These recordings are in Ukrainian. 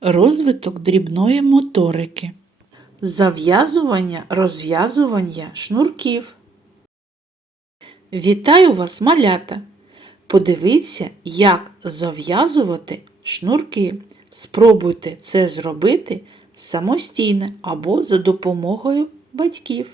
Розвиток дрібної моторики. Зав'язування, розв'язування шнурків. Вітаю вас, малята! Подивіться, як зав'язувати шнурки. Спробуйте це зробити самостійно або за допомогою батьків.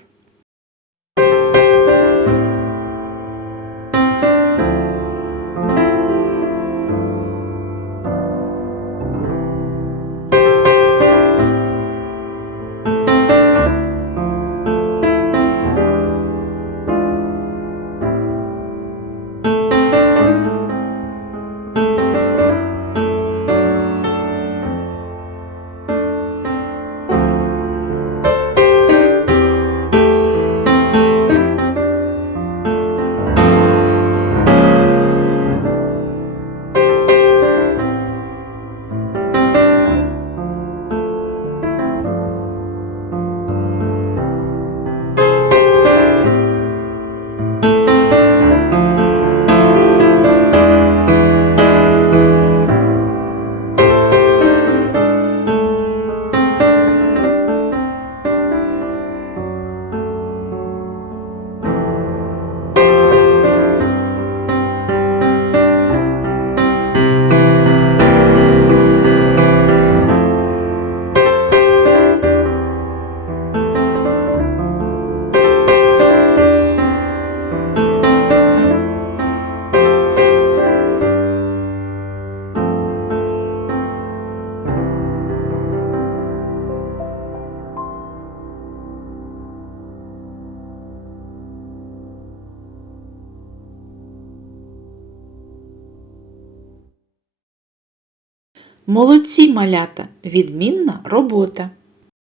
Молодці малята, відмінна робота.